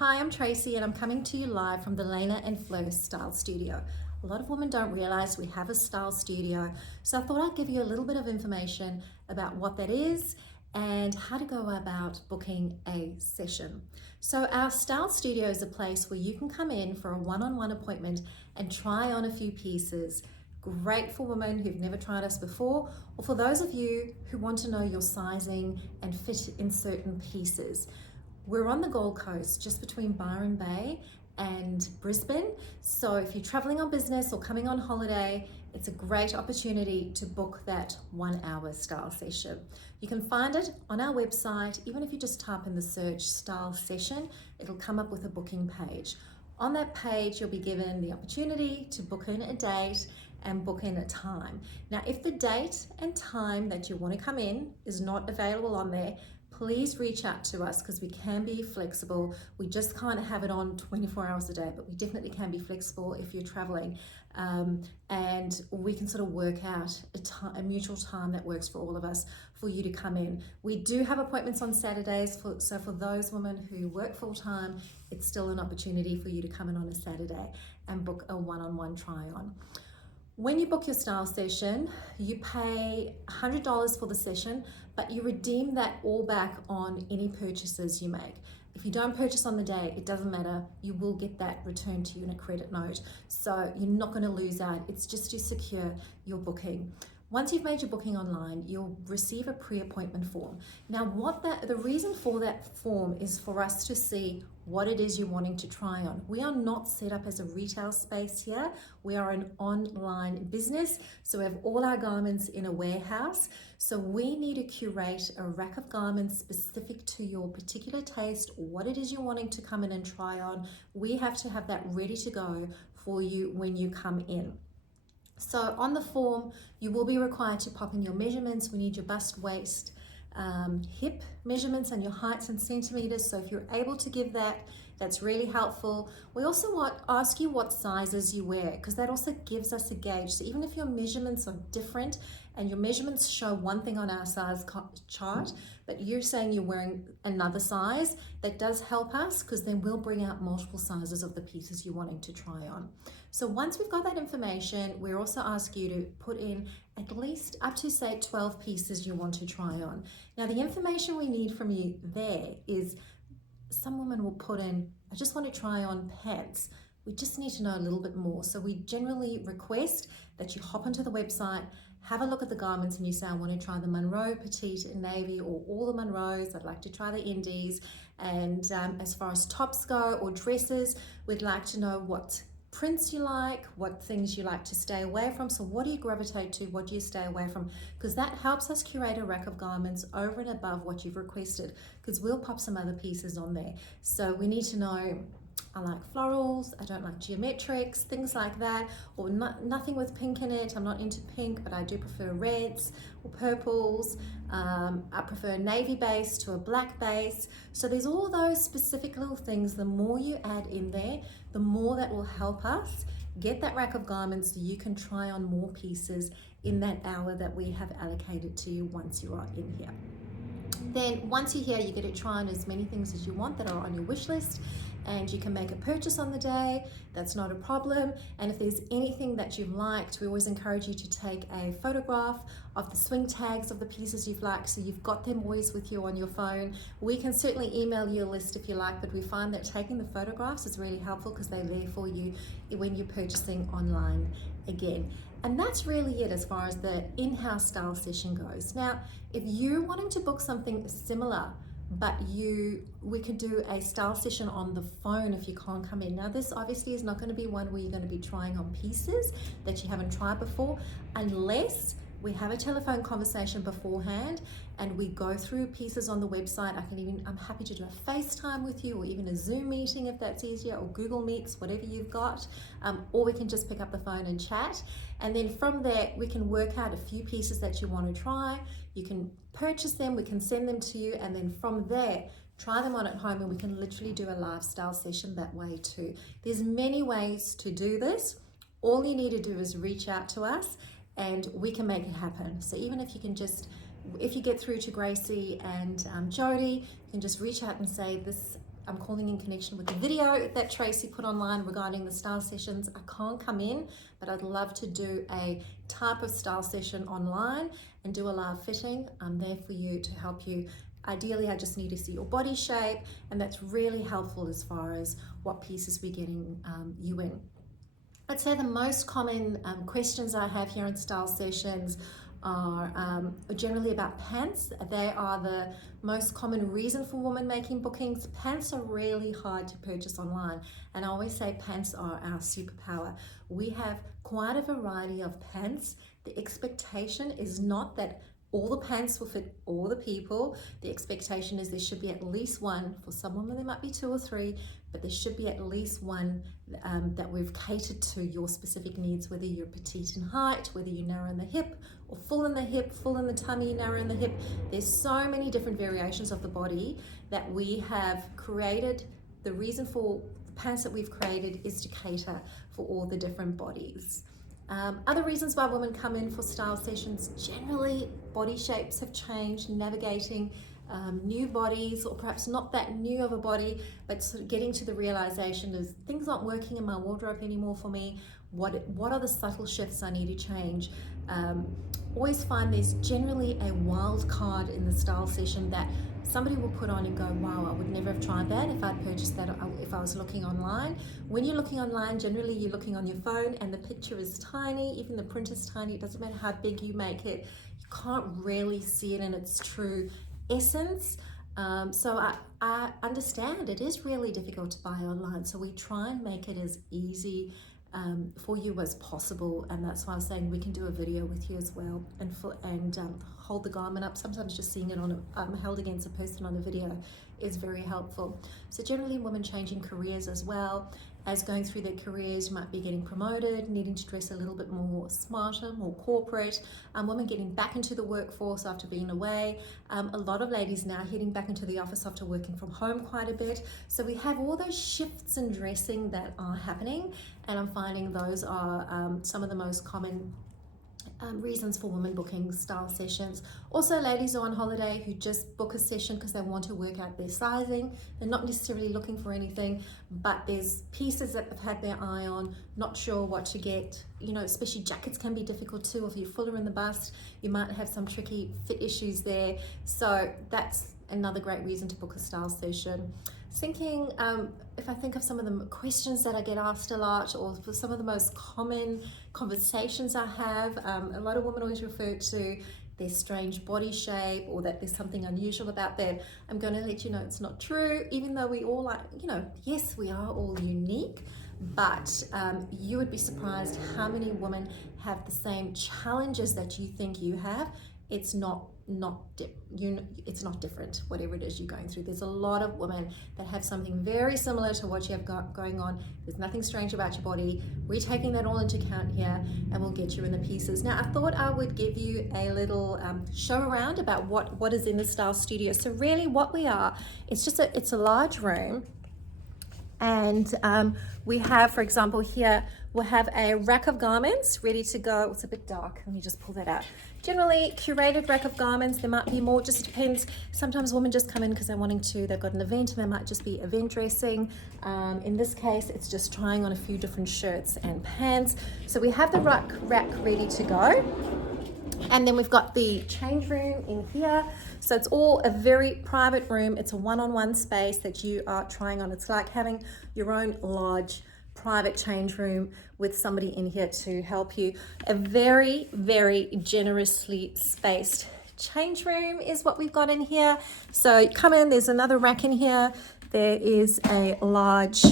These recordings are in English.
Hi, I'm Tracy and I'm coming to you live from the Lena and Flo Style Studio. A lot of women don't realize we have a style studio, so I thought I'd give you a little bit of information about what that is and how to go about booking a session. So our style studio is a place where you can come in for a one-on-one appointment and try on a few pieces. Great for women who've never tried us before, or for those of you who want to know your sizing and fit in certain pieces. We're on the Gold Coast, just between Byron Bay and Brisbane. So if you're traveling on business or coming on holiday, it's a great opportunity to book that 1 hour style session. You can find it on our website. Even if you just type in the search style session, it'll come up with a booking page. On that page, you'll be given the opportunity to book in a date and book in a time. Now, if the date and time that you want to come in is not available on there, please reach out to us because we can be flexible. We just can't have it on 24 hours a day, but we definitely can be flexible if you're traveling. And we can sort of work out a mutual time that works for all of us for you to come in. We do have appointments on Saturdays, so for those women who work full time, it's still an opportunity for you to come in on a Saturday and book a one-on-one try-on. When you book your style session, you pay $100 for the session, but you redeem that all back on any purchases you make. If you don't purchase on the day, it doesn't matter. You will get that returned to you in a credit note. So you're not going to lose out. It's just to secure your booking. Once you've made your booking online, you'll receive a pre-appointment form. Now, the reason for that form is for us to see what it is you're wanting to try on. We are not set up as a retail space here. We are an online business, so we have all our garments in a warehouse. So we need to curate a rack of garments specific to your particular taste, what it is you're wanting to come in and try on. We have to have that ready to go for you when you come in. So on the form, you will be required to pop in your measurements. We need your bust, waist, hip measurements and your heights in centimeters. So if you're able to give that, that's really helpful. We also ask you what sizes you wear because that also gives us a gauge. So even if your measurements are different and your measurements show one thing on our size chart, but you're saying you're wearing another size, that does help us because then we'll bring out multiple sizes of the pieces you're wanting to try on. So once we've got that information, we also ask you to put in at least up to say 12 pieces you want to try on. Now the information we need from you there is some women will put in, I just want to try on pants. We just need to know a little bit more. So we generally request that you hop onto the website, have a look at the garments and you say, I want to try the Monroe, Petite and Navy or all the Monroes. I'd like to try the Indies. And as far as tops go or dresses, we'd like to know what prints you like, what things you like to stay away from. So what do you gravitate to? What do you stay away from? Because that helps us curate a rack of garments over and above what you've requested, because we'll pop some other pieces on there. So we need to know, I like florals, I don't like geometrics, things like that, or nothing with pink in it. I'm not into pink, but I do prefer reds or purples. I prefer a navy base to a black base. So there's all those specific little things. The more you add in there, the more that will help us get that rack of garments so you can try on more pieces in that hour that we have allocated to you once you are in here. Then once you're here, you get to try on as many things as you want that are on your wish list, and you can make a purchase on the day. That's not a problem. And if there's anything that you've liked, we always encourage you to take a photograph of the swing tags of the pieces you've liked, so you've got them always with you on your phone. We can certainly email you a list if you like, but we find that taking the photographs is really helpful because they're there for you when you're purchasing online again. And that's really it as far as the in-house style session goes. Now, if you're wanting to book something similar, but we could do a style session on the phone if you can't come in. Now this obviously is not going to be one where you're going to be trying on pieces that you haven't tried before, unless we have a telephone conversation beforehand and we go through pieces on the website. I'm happy to do a FaceTime with you, or even a Zoom meeting if that's easier, or Google Meets, whatever you've got, or we can just pick up the phone and chat. And then from there, we can work out a few pieces that you want to try. You can purchase them, we can send them to you, and then from there, try them on at home, and we can literally do a lifestyle session that way too. There's many ways to do this. All you need to do is reach out to us and we can make it happen. So even if you can just, if you get through to Gracie and Jody, you can just reach out and say, this I'm calling in connection with the video that Tracy put online regarding the style sessions. I can't come in, but I'd love to do a type of style session online and do a live fitting. I'm there for you to help you. Ideally, I just need to see your body shape, and that's really helpful as far as what pieces we're getting you in. I'd say the most common questions I have here in style sessions are generally about pants. They are the most common reason for women making bookings. Pants are really hard to purchase online, and I always say pants are our superpower. We have quite a variety of pants. The expectation is not that all the pants will fit all the people. The expectation is there should be at least one. For some women there might be 2 or 3, but there should be at least one that we've catered to your specific needs, whether you're petite in height, whether you're narrow in the hip, or full in the hip, full in the tummy, narrow in the hip. There's so many different variations of the body that we have created. The reason for the pants that we've created is to cater for all the different bodies. Other reasons why women come in for style sessions, generally body shapes have changed, navigating new bodies, or perhaps not that new of a body, but sort of getting to the realization is things aren't working in my wardrobe anymore for me. What are the subtle shifts I need to change? Always find there's generally a wild card in the style session that somebody will put on and go, wow, I would never have tried that if I'd purchased that, if I was looking online. When you're looking online, generally you're looking on your phone and the picture is tiny, even the print is tiny. It doesn't matter how big you make it. You can't really see it in its true essence. So I understand it is really difficult to buy online. So we try and make it as easy for you as possible, and that's why I'm saying we can do a video with you as well and hold the garment up. Sometimes just seeing it on held against a person on a video is very helpful. So generally women changing careers as well, as going through their careers, you might be getting promoted, needing to dress a little bit more smarter, more corporate. Women getting back into the workforce after being away. A lot of ladies now heading back into the office after working from home quite a bit. So we have all those shifts in dressing that are happening, and I'm finding those are some of the most common reasons for women booking style sessions. Also, ladies are on holiday who just book a session because they want to work out their sizing. They're not necessarily looking for anything, but there's pieces that they've had their eye on, not sure what to get. You know, especially jackets can be difficult too. If you're fuller in the bust, you might have some tricky fit issues there. So that's another great reason to book a style session. Thinking, if I think of some of the questions that I get asked a lot, or for some of the most common conversations I have, a lot of women always refer to their strange body shape, or that there's something unusual about them. I'm going to let you know it's not true, even though we all are, you know, yes, we are all unique, but you would be surprised how many women have the same challenges that you think you have. It's not different, whatever it is you're going through. There's a lot of women that have something very similar to what you have got going on. There's nothing strange about your body. We're taking that all into account here, and we'll get you in the pieces. Now, I thought I would give you a little show around about what is in the style studio. So really what we are, it's a large room, and we have, for example, here we'll have a rack of garments ready to go. It's a bit dark, let me just pull that out. Generally curated rack of garments. There might be more, just depends. Sometimes women just come in because they're wanting to, they've got an event and they might just be event dressing. In this case, it's just trying on a few different shirts and pants. So we have the rack ready to go. And then we've got the change room in here. So it's all a very private room. It's a one-on-one space that you are trying on. It's like having your own large private change room with somebody in here to help you. A very, very generously spaced change room is what we've got in here. So you come in, there's another rack in here. There is a large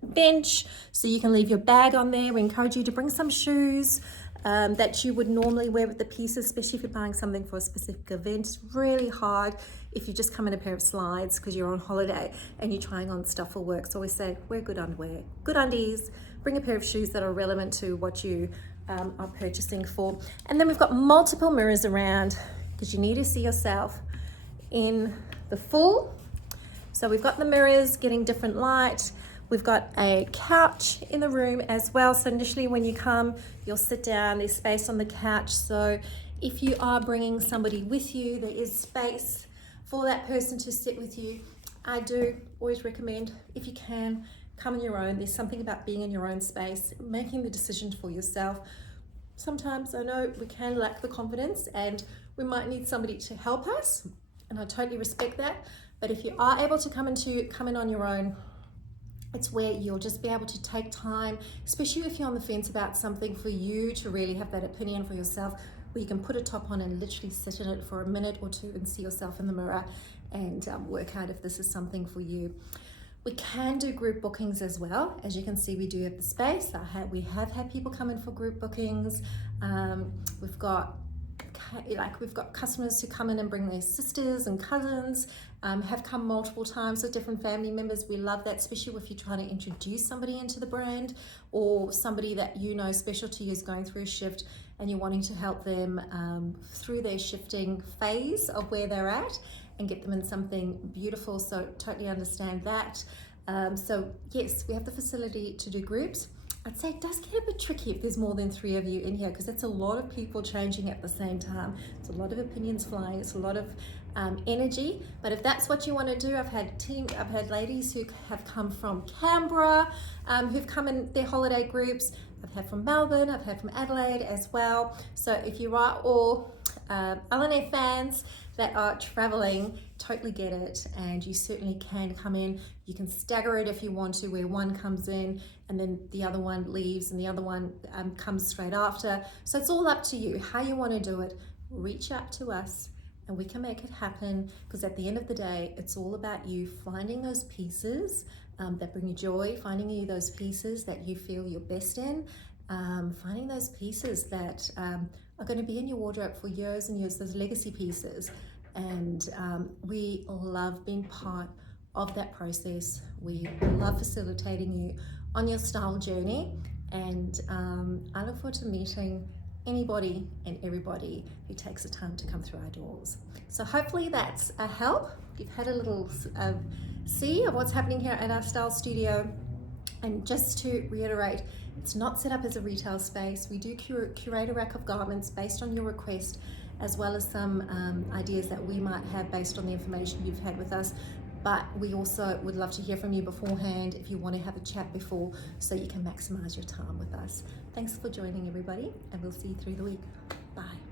bench, so you can leave your bag on there. We encourage you to bring some shoes that you would normally wear with the pieces, especially if you're buying something for a specific event. It's really hard if you just come in a pair of slides because you're on holiday and you're trying on stuff for work. So we say, wear good underwear, good undies, bring a pair of shoes that are relevant to what you are purchasing for. And then we've got multiple mirrors around because you need to see yourself in the full. So we've got the mirrors getting different light. We've got a couch in the room as well. So initially when you come, you'll sit down, there's space on the couch. So if you are bringing somebody with you, there is space for that person to sit with you. I do always recommend, if you can, come on your own. There's something about being in your own space, making the decision for yourself. Sometimes I know we can lack the confidence and we might need somebody to help us, and I totally respect that. But if you are able to come in on your own, it's where you'll just be able to take time, especially if you're on the fence about something, for you to really have that opinion for yourself, where you can put a top on and literally sit in it for a minute or two and see yourself in the mirror and work out if this is something for you. We can do group bookings as well. As you can see, we do have the space. We have had people come in for group bookings. We've got customers who come in and bring their sisters and cousins, have come multiple times with different family members. We love that, especially if you're trying to introduce somebody into the brand, or somebody that you know special to you is going through a shift and you're wanting to help them through their shifting phase of where they're at and get them in something beautiful. So totally understand that. So yes, we have the facility to do groups. I'd say it does get a bit tricky if there's more than 3 of you in here, because it's a lot of people changing at the same time. It's a lot of opinions flying. It's a lot of energy. But if that's what you want to do, I've had ladies who have come from Canberra, who've come in their holiday groups. I've had from Melbourne. I've had from Adelaide as well. So if you are all LNA fans that are traveling, totally get it, and you certainly can come in. You can stagger it if you want to, where one comes in and then the other one leaves and the other one comes straight after. So it's all up to you how you want to do it. Reach out to us and we can make it happen, because at the end of the day, it's all about you finding those pieces that bring you joy, finding you those pieces that you feel you're best in, finding those pieces that are going to be in your wardrobe for years and years, those legacy pieces. And we love being part of that process. We love facilitating you on your style journey, and I look forward to meeting anybody and everybody who takes the time to come through our doors. So hopefully that's a help. You've had a little see of what's happening here at our style studio. And just to reiterate, it's not set up as a retail space. We do curate a rack of garments based on your request, as well as some ideas that we might have based on the information you've had with us. But we also would love to hear from you beforehand if you want to have a chat before, so you can maximize your time with us. Thanks for joining, everybody, and we'll see you through the week. Bye.